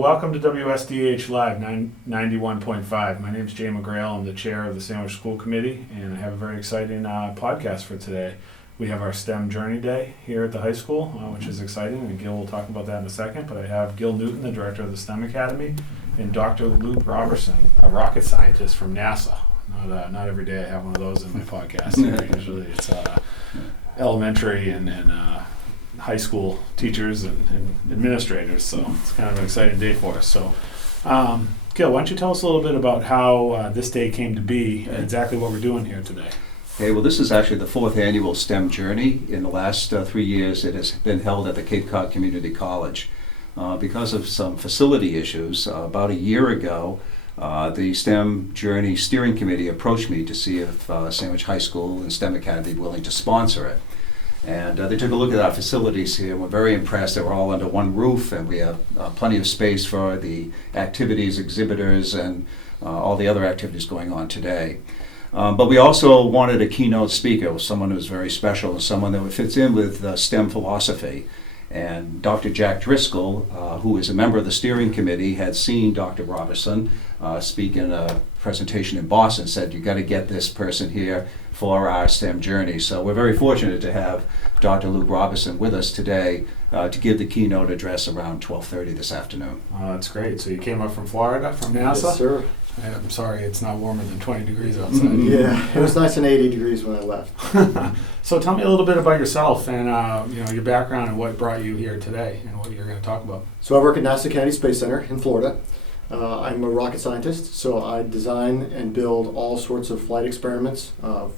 welcome to WSDH Live 91.5. My name is Jay McGrail. I'm the chair of the Sandwich School Committee, and I have a very exciting podcast for today. We have our STEM Journey Day here at the high school, which is exciting, and Gil will talk about that in a second. But I have Gil Newton, the director of the STEM Academy, and Dr. Luke Roberson, a rocket scientist from NASA. Not every day I have one of those in my podcast. Usually it's elementary and high school teachers and administrators, so it's kind of an exciting day for us. So, Gil, why don't you tell us a little bit about how this day came to be and exactly what we're doing here today? Okay, well, this is actually the fourth annual STEM Journey. In the last 3 years, it has been held at the Cape Cod Community College. Because of some facility issues, about a year ago, the STEM Journey Steering Committee approached me to see if Sandwich High School and STEM Academy were willing to sponsor it. And they took a look at our facilities here and were very impressed. They were all under one roof, and we have plenty of space for the activities, exhibitors, and all the other activities going on today. But we also wanted a keynote speaker, someone who's very special, and someone that fits in with STEM philosophy. And Dr. Jack Driscoll, who is a member of the steering committee, had seen Dr. Roberson speak in a presentation in Boston, said, you got to get this person here for our STEM journey. So we're very fortunate to have Dr. Luke Roberson with us today to give the keynote address around 12:30 this afternoon. Oh, that's great. So you came up from Florida, from NASA? Yes, sir. I'm sorry it's not warmer than 20 degrees outside. Yeah, it was nice and 80 degrees when I left. So tell me a little bit about yourself and your background and what brought you here today and what you're going to talk about. So I work at NASA Kennedy Space Center in Florida. I'm a rocket scientist, so I design and build all sorts of flight experiments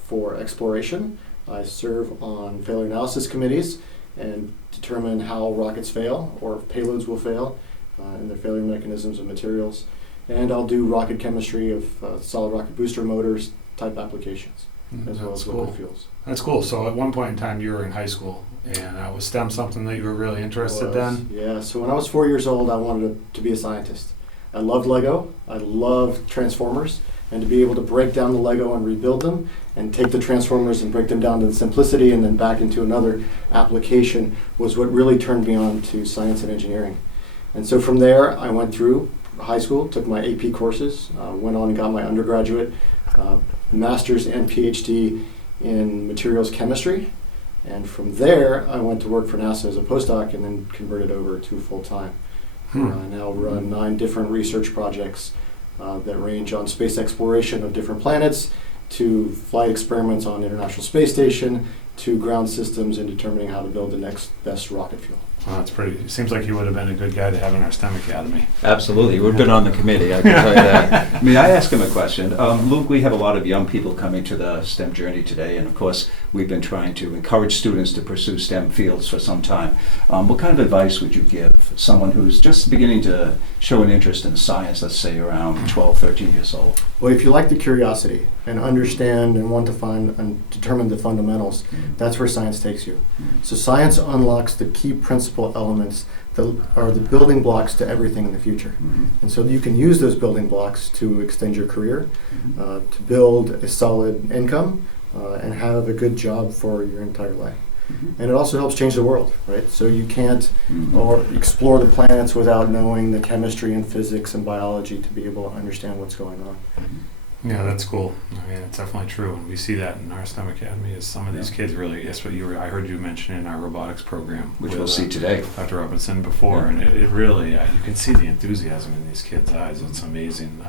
for exploration. I serve on failure analysis committees and determine how rockets fail or if payloads will fail and their failure mechanisms and materials. And I'll do rocket chemistry of solid rocket booster motors type applications, as well as liquid fuels. That's cool. So at one point in time you were in high school, and was STEM something that you were really interested in? Yeah, so when I was 4 years old, I wanted to be a scientist. I loved Lego, I loved Transformers, and to be able to break down the Lego and rebuild them and take the Transformers and break them down to the simplicity and then back into another application was what really turned me on to science and engineering. And so from there, I went through high school, took my AP courses, went on and got my undergraduate, master's and PhD in materials chemistry. And from there, I went to work for NASA as a postdoc and then converted over to full-time. I now run 9 different research projects that range on space exploration of different planets, to flight experiments on International Space Station, to ground systems and determining how to build the next best rocket fuel. Well, that's pretty. Seems like you would have been a good guy to have in our STEM Academy. Absolutely. We've been on the committee, I can tell you that. May I ask him a question? Luke, we have a lot of young people coming to the STEM journey today, and of course, we've been trying to encourage students to pursue STEM fields for some time. What kind of advice would you give someone who's just beginning to show an interest in science, let's say around 12, 13 years old? Well, if you like the curiosity and understand and want to find and determine the fundamentals, that's where science takes you. So science unlocks the key principle elements that are the building blocks to everything in the future. And so you can use those building blocks to extend your career, to build a solid income, and have a good job for your entire life. And it also helps change the world, right? So you can't or explore the planets without knowing the chemistry and physics and biology to be able to understand what's going on. Yeah, that's cool. I mean, it's definitely true, and we see that in our STEM Academy. Is some of these kids really? That's what I heard you mention in our robotics program, Which we'll see today. Dr. Robinson before, and it really you can see the enthusiasm in these kids' eyes. It's amazing.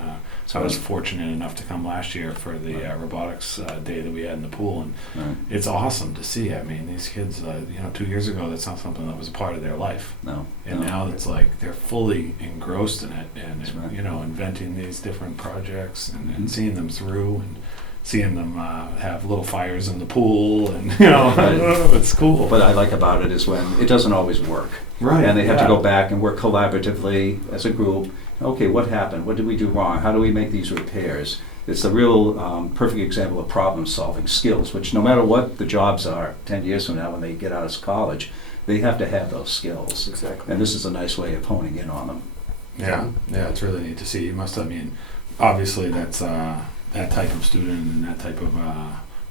So I was fortunate enough to come last year for the robotics day that we had in the pool, and it's awesome to see. I mean, these kids, 2 years ago, that's not something that was a part of their life. And now it's like they're fully engrossed in it, and inventing these different projects and seeing them through and seeing them have little fires in the pool, and it's cool. What I like about it is when it doesn't always work. Right. And they have to go back and work collaboratively as a group. Okay, what happened? What did we do wrong? How do we make these repairs? It's a real perfect example of problem-solving skills, which no matter what the jobs are 10 years from now when they get out of college, they have to have those skills. Exactly. And this is a nice way of honing in on them. Yeah, it's really neat to see. You must, obviously that's that type of student and that type of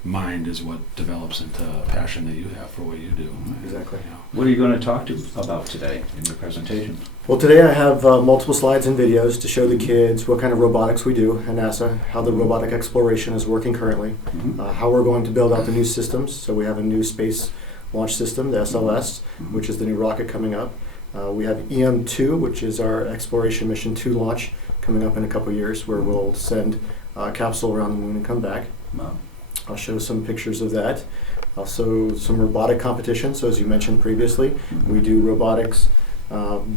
mind is what develops into a passion that you have for what you do. Exactly. You know. What are you going to talk about today in your presentation? Well, today I have multiple slides and videos to show the kids what kind of robotics we do at NASA, how the robotic exploration is working currently, how we're going to build out the new systems. So we have a new space launch system, the SLS, which is the new rocket coming up. We have EM2, which is our Exploration Mission 2 launch coming up in a couple of years, where we'll send a capsule around the moon and come back. Wow. I'll show some pictures of that. Also some robotic competition. So as you mentioned previously, we do robotics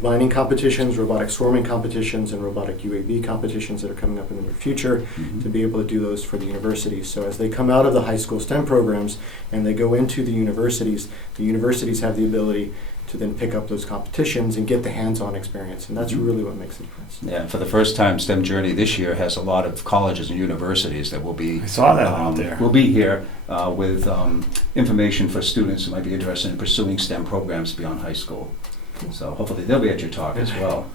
mining competitions, robotic swarming competitions, and robotic UAV competitions that are coming up in the near future to be able to do those for the universities. So as they come out of the high school STEM programs and they go into the universities have the ability to then pick up those competitions and get the hands-on experience. And that's really what makes the difference. Yeah, for the first time, STEM Journey this year has a lot of colleges and universities that will be. I saw that out there. Will be here with information for students who might be interested in pursuing STEM programs beyond high school. So hopefully they'll be at your talk as well.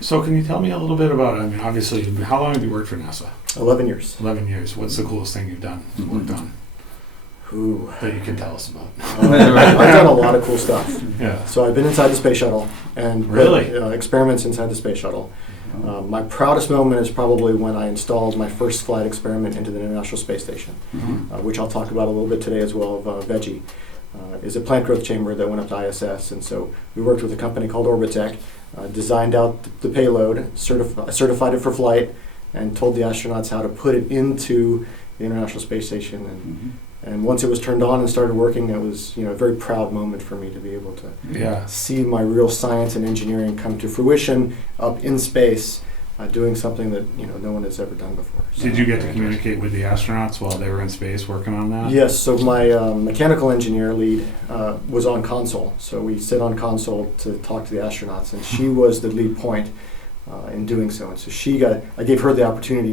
So can you tell me a little bit about, I mean, obviously, how long have you worked for NASA? 11 years. 11 years. What's the coolest thing you've done, worked on, Ooh. that you can tell us about? I've done a lot of cool stuff. Yeah. So I've been inside the space shuttle and Really? put, experiments inside the space shuttle. My proudest moment is probably when I installed my first flight experiment into the International Space Station, which I'll talk about a little bit today as well, of VEGI. Is a plant growth chamber that went up to ISS, and so we worked with a company called Orbitech, designed out the payload, certified it for flight, and told the astronauts how to put it into the International Space Station. And once it was turned on and started working, it was a very proud moment for me to be able to see my real science and engineering come to fruition up in space, doing something that no one has ever done before. So. Did you get to communicate with the astronauts while they were in space working on that? Yes, so my mechanical engineer lead was on console. So we sit on console to talk to the astronauts, and she was the lead point in doing so. And so I gave her the opportunity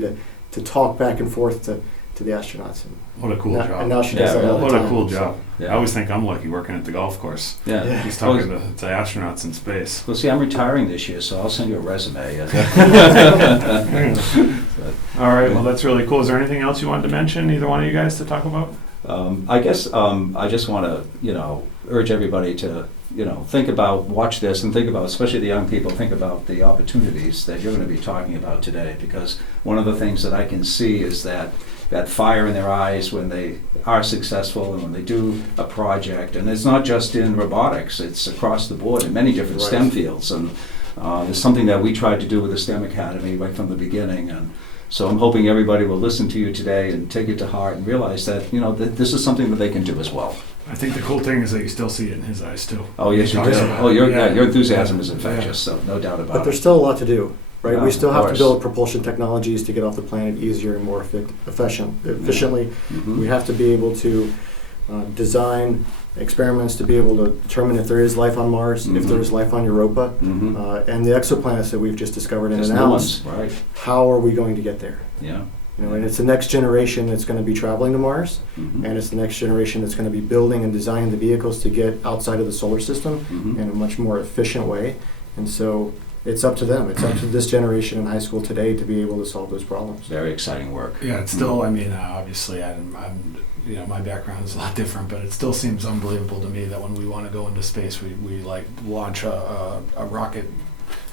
to talk back and forth to the astronauts. And what a cool job. And now she does that all the What time. a cool job. Yeah. I always think I'm lucky working at the golf course. Yeah. He's talking to astronauts in space. Well, see, I'm retiring this year, so I'll send you a resume. All right, well, that's really cool. Is there anything else you wanted to mention, either one of you guys, to talk about? I guess I just want to, urge everybody to, watch this and think about, especially the young people, think about the opportunities that you're going to be talking about today. Because one of the things that I can see is that fire in their eyes when they are successful and when they do a project. And it's not just in robotics, it's across the board in many different STEM fields. And it's something that we tried to do with the STEM Academy right from the beginning. And so I'm hoping everybody will listen to you today and take it to heart and realize that, that this is something that they can do as well. I think the cool thing is that you still see it in his eyes, too. Oh, yes, you do. Oh, your enthusiatum is infectious, so no doubt about it. But there's still a lot to do. Right, Yeah, we still have to course. build propulsion technologies to get off the planet easier and more efficiently. We have to be able to design experiments to be able to determine if there is life on Mars, if there is life on Europa, and the exoplanets that we've just discovered and announced. Right. How are we going to get there? Yeah. And it's the next generation that's going to be traveling to Mars, and it's the next generation that's going to be building and designing the vehicles to get outside of the solar system in a much more efficient way. And so it's up to them. It's up to this generation in high school today to be able to solve those problems. Very exciting work. Yeah, it's still, I mean, obviously, I'm my background is a lot different, but it still seems unbelievable to me that when we want to go into space, we like launch a rocket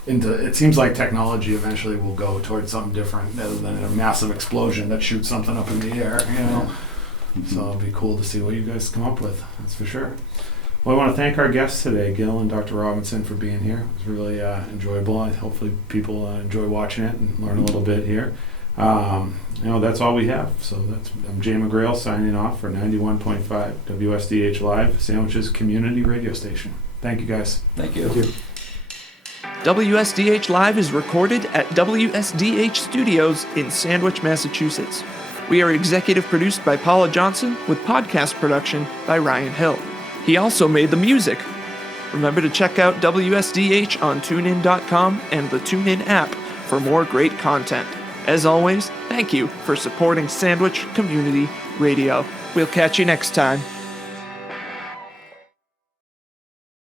into, it seems like technology eventually will go towards something different rather than a massive explosion that shoots something up in the air, So it'll be cool to see what you guys come up with, that's for sure. Well, I want to thank our guests today, Gil and Dr. Robinson, for being here. It was really enjoyable. Hopefully people enjoy watching it and learn a little bit here. That's all we have. So I'm Jay McGrail signing off for 91.5 WSDH Live, Sandwiches Community Radio Station. Thank you, guys. Thank you. Thank you. WSDH Live is recorded at WSDH Studios in Sandwich, Massachusetts. We are executive produced by Paula Johnson with podcast production by Ryan Hill. He also made the music. Remember to check out WSDH on TuneIn.com and the TuneIn app for more great content. As always, thank you for supporting Sandwich Community Radio. We'll catch you next time.